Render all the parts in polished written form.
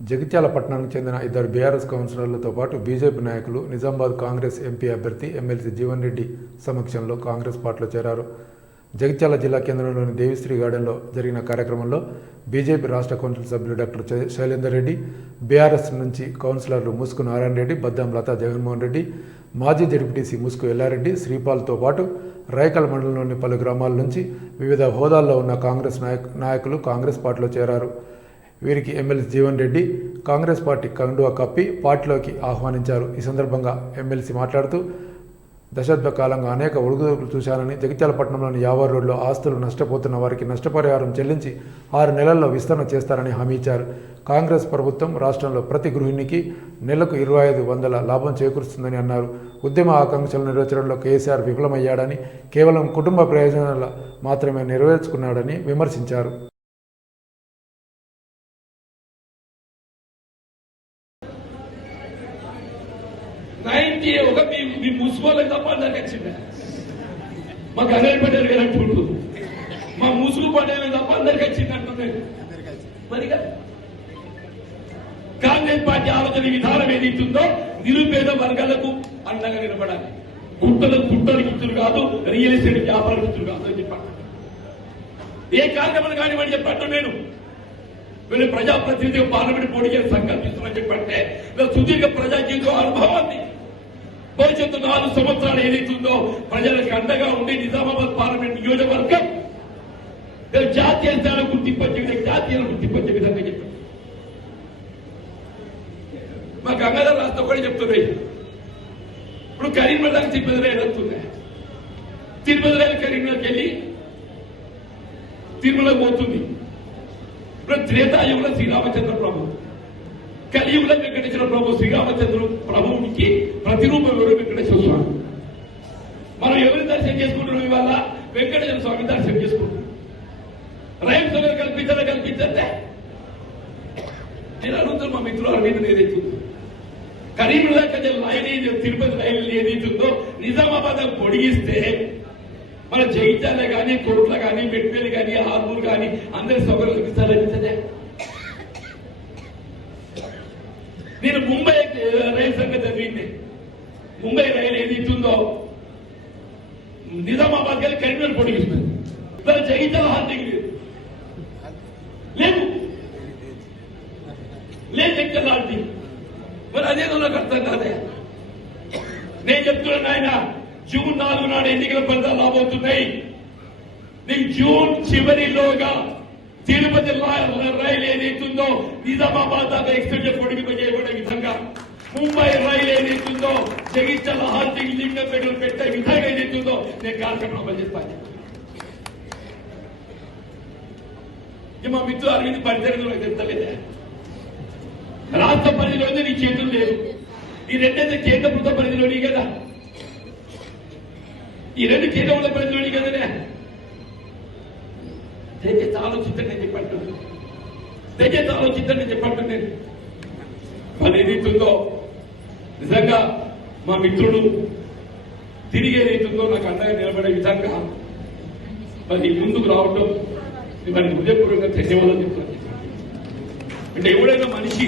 జగిత్యాల పట్టణానికి చెందిన ఇద్దరు బీఆర్ఎస్ కౌన్సిలర్లతో పాటు బీజేపీ నాయకులు నిజామాబాద్ కాంగ్రెస్ ఎంపీ అభ్యర్థి ఎమ్మెల్సీ జీవన్ రెడ్డి సమక్షంలో కాంగ్రెస్ పార్టీలో చేరారు. జగిత్యాల జిల్లా కేంద్రంలోని దేవిశ్రీ గార్డెన్లో జరిగిన కార్యక్రమంలో బీజేపీ రాష్ట్ర కౌన్సిల్ సభ్యులు డాక్టర్ శైలేందర్ రెడ్డి, బీఆర్ఎస్ నుంచి కౌన్సిలర్లు ముసుగు నారాయణ రెడ్డి, బద్దం లతా జగన్మోహన్ రెడ్డి, మాజీ జడ్పీటీసీ ముసుగు ఎల్లారెడ్డి, శ్రీపాల్తో పాటు రైకల్ మండలంలోని పలు గ్రామాల నుంచి వివిధ హోదాల్లో ఉన్న కాంగ్రెస్ నాయకులు కాంగ్రెస్ పార్టీలో చేరారు. వీరికి ఎమ్మెల్సీ జీవన్ రెడ్డి కాంగ్రెస్ పార్టీ కండువా కప్పి పార్టీలోకి ఆహ్వానించారు. ఈ సందర్భంగా ఎమ్మెల్సీ మాట్లాడుతూ దశాబ్ద కాలంగా అనేక ఒడుగుదొడుకులు చూశానని, జగిత్యాల పట్టణంలోని యావర్ రోడ్లో ఆస్తులు నష్టపోతున్న వారికి నష్టపరిహారం చెల్లించి 6 నెలల్లో విస్తరణ చేస్తారని హామీ ఇచ్చారు. కాంగ్రెస్ ప్రభుత్వం రాష్ట్రంలో ప్రతి గృహిణికి నెలకు 2500 లాభం చేకూరుస్తుందని అన్నారు. ఉద్యమ ఆకాంక్షలు నెరవేర్చడంలో కేసీఆర్ విఫలమయ్యాడని, కేవలం కుటుంబ ప్రయోజనాల మాత్రమే నెరవేర్చుకున్నాడని విమర్శించారు. మీ ముసుగులకు తప్ప అందరికి వచ్చింది. మాకు అన్నయ్య పడ్డారు కదా అంటుండు, మా ముసుగు పడ్డారు తప్ప అందరికి వచ్చింది అంటున్నాడు. మరిగా కాంగ్రెస్ పార్టీ ఆలోచన విధానం ఏదైతుందో నిరుపేద వర్గాలకు అండగా నిలబడాలి. గుట్టలు గుర్తులు కాదు, రియల్ ఎస్టేట్ వ్యాపార గుర్తులు కాదు అని చెప్పాను. ఏ కార్యక్రమం కానివ్వండి చెప్పట్టు నేను వీళ్ళు ప్రజాప్రతినిధిగా పార్లమెంట్ పోటీ చేసి సంకల్పిస్తున్నామని చెప్పంటే సుదీర్ఘ ప్రజా జీవితం అనుభవాన్ని భవిష్యత్తు 4 సంవత్సరాలు ఏదైతుందో ప్రజలకు అండగా ఉండి నిజామాబాద్ పార్లమెంట్ నియోజకవర్గం జాతీయ స్థాయిలో గుర్తింపచ్చే విధంగా చెప్పారు. మా గంగాధర్ రాష్ట్రం కూడా చెప్తున్నాయి. ఇప్పుడు కరీంనగర్ తిరుపతి రైలు వస్తుంది. తిరుపతి రైలు కరీంనగర్కి వెళ్ళి తిరుమలకు పోతుంది. ఇప్పుడు త్రేతాయుగంలో శ్రీరామచంద్ర ప్రభు, కలియుగంలో వెంకటేశ్వర ప్రభు. శ్రీరామచంద్ర ప్రభువునికి ప్రతిరూపం ఎవరు? వెంకటేశ్వర స్వామి. మనం ఎవరి దర్శనం చేసుకుంటున్నాం? ఇవాళ వెంకటేశ్వర స్వామి దర్శనం చేసుకుంటున్నాం. రైలు సౌకర్యం కల్పించంటే నేను అడుగుతాను మా మిత్రులు అరవింద్ ఏదైతుందో కరీంనగర్ లైన్ తిరుపతి రైలు ఏదైతుందో నిజామాబాద్ పొడిగిస్తే మన జగిత్యాల కానీ, కోట్ల కానీ, మెట్పల్లి కానీ, ఆర్మూర్ కానీ అందరి సౌకర్యం కల్పిస్తారనిపించదే. నేను ముంబై రైలు సంగతి చదివింది. ముంబై రైలు ఏదైతుందో నిజామాబాద్ కానీ కరీంనగర్ పొడిగిస్తుంది. తన జగిత్యాల హార్దింగ్ లేదు జగిత్యాల హార్దింగ్. మరి అదేదో నాకు అర్థం కాదే. నేను చెప్తున్నాను ఆయన జూన్ 4 నాడు ఎన్నికల ఫలితాలు రాబోతున్నాయి. నీకు జూన్ చివరిలోగా తిరుపతి రైలు ఏదైతుందో నిజామాబాద్ దాకా ఎక్స్టెండ్ పొడిగింపజేయబడే విధంగా, ముంబై రైలు ఏదైతుందో జగిత్యాల హార్దింగ్ లింగంపేటలు పెట్టే విధంగా ఏదైతుందో నేను కార్యక్రమం అమలు చేస్తాను. మా మిత్రులు అరవింద్ పరిచయం చెప్తలేదే. రాష్ట్ర పరిధిలోనే నీ చేతులు లేవు. ఈ రెండైతే కేంద్ర ప్రభుత్వ పరిధిలోని కదా, ఈ 2 కేంద్ర ప్రభుత్వ పరిధిలోని కదనే. దయచేసి ఆలోచించండి నేను చెప్పంటున్నాను. మరి ఏదైతుందో నిజంగా మా మిత్రుడు తిరిగి ఏదైతుందో నాకు అండగా నిలబడే విధంగా మరి ముందుకు రావటం మరి హృదయపూర్వకంగా ధన్యవాదాలు చెప్తాను. అంటే ఎవడైనా మనిషి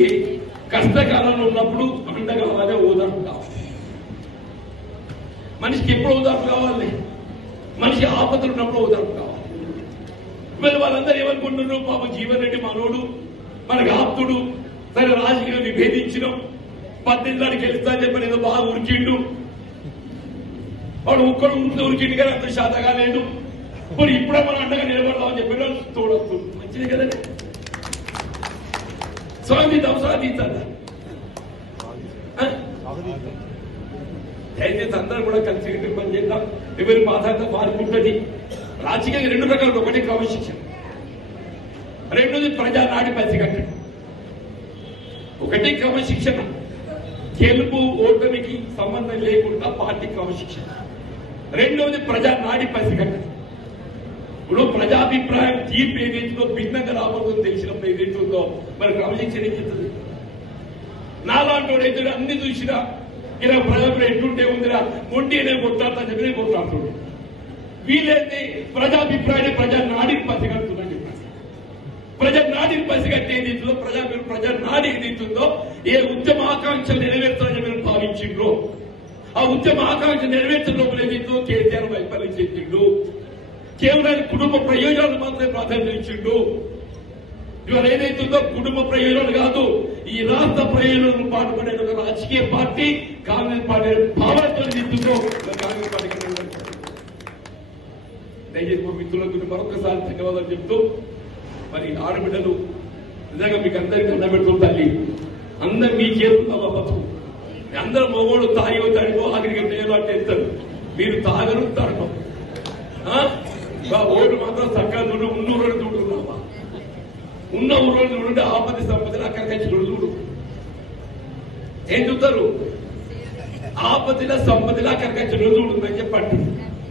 కష్టకాలంలో ఉన్నప్పుడు అండగా అలాగే ఓదార్పు కావాలి. మనిషికి ఎప్పుడు ఓదార్పు కావాలి? మనిషి ఆపదలు ఉన్నప్పుడు ఓదార్పు కావాలి. వీళ్ళు వాళ్ళందరూ ఏమనుకుంటున్నారు? పాప జీవన్ రెడ్డి మనోడు, మనకు ఆప్తుడు, సరే రాజకీయం విభేదించడం, 18 నాటికి వెళ్తా అని చెప్పి ఏదో బాగా ఉరికిండు. వాడు ఒక్కడు ఉరికిండు కానీ అంత శాతగా లేదు. మరి ఇప్పుడే మనం అండగా నిలబడదామని చెప్పి తోడొస్తు మంచిది కదండి. స్వామి అవసరాతీతంగా దయచేసి అందరూ కూడా కలిసి పని చేద్దాం. ఎవరి బాధ్యత వారికి ఉంటుంది. రాజకీయంగా 2 రకాలు. ఒకటి క్రమశిక్షణ, 2 ప్రజా నాడి పసిగట్టడం. ఒకటి క్రమశిక్షణ, గెలుపు ఓటమికి సంబంధం లేకుండా పార్టీ క్రమశిక్షణ. 2వది ప్రజా నాడి పసిగట్టడం. ఇప్పుడు ప్రజాభిప్రాయం తీర్పు ఏదైతుందో భిన్నంగా రాబోతుందో తెలిసినప్పుడు ఏదైతుందో మరి క్రమశిక్షణ ఏం చెప్తుంది? నాలాంటి వాడు అయితే అన్ని చూసినా ఇలా ప్రజలు ఎట్లుంటే ఉందిరా మొండి నేను కొట్లాడతా చెప్పి నేను కొట్లాడుతున్నాడు. వీళ్ళైతే ప్రజాభిప్రాయాన్ని ప్రజా నాడిని పసిగడుతుందని చెప్పారు. ప్రజానాడిని పసిగట్టి ఏదైతుందో ప్రజానాడి ఏదైతుందో ఏ ఉద్యమ ఆకాంక్షలు నెరవేర్చాలని మీరు భావించిండ్రో ఆ ఉద్యమ ఆకాంక్ష నెరవేర్చడం లోపల ఏదైతుందో కేసీఆర్ వైఫల్యం చెందిండు. కేవలం కుటుంబ ప్రయోజనాలు మాత్రమే ప్రాధాన్యత ఇచ్చిండు. ఇవాళ ఏదైతుందో కుటుంబ ప్రయోజనాలు కాదు, ఈ రాష్ట్ర ప్రయోజనాలను పాటుపడే ఒక రాజకీయ పార్టీ కాంగ్రెస్ పార్టీ భావనతో నిందుతో కాంగ్రెస్ పార్టీ దయచేసి మిత్రులకు మరొకసారి ధన్యవాదాలు చెప్తూ, మరి ఆడబిడ్డలు నిజంగా మీకు అందరికీ అన్న పెడుతుంది తల్లి, అందరు మీ చేతులు బతుకు. అందరూ మగోడు తాగి తడిపో ఆఖరికి చేయాలో అంటే ఇస్తారు, మీరు తాగరు తడపం. ఓటు మాత్రం చక్కగా ఉన్న ఊరు చూడున్నావా, ఉన్న ఊరు చూడండి, ఆపది సంపదలు అక్కడికి చూడు. ఏం చూస్తారు? ఆపదిలో సంపదలు అక్కడికి చూడు అని చెప్పండి.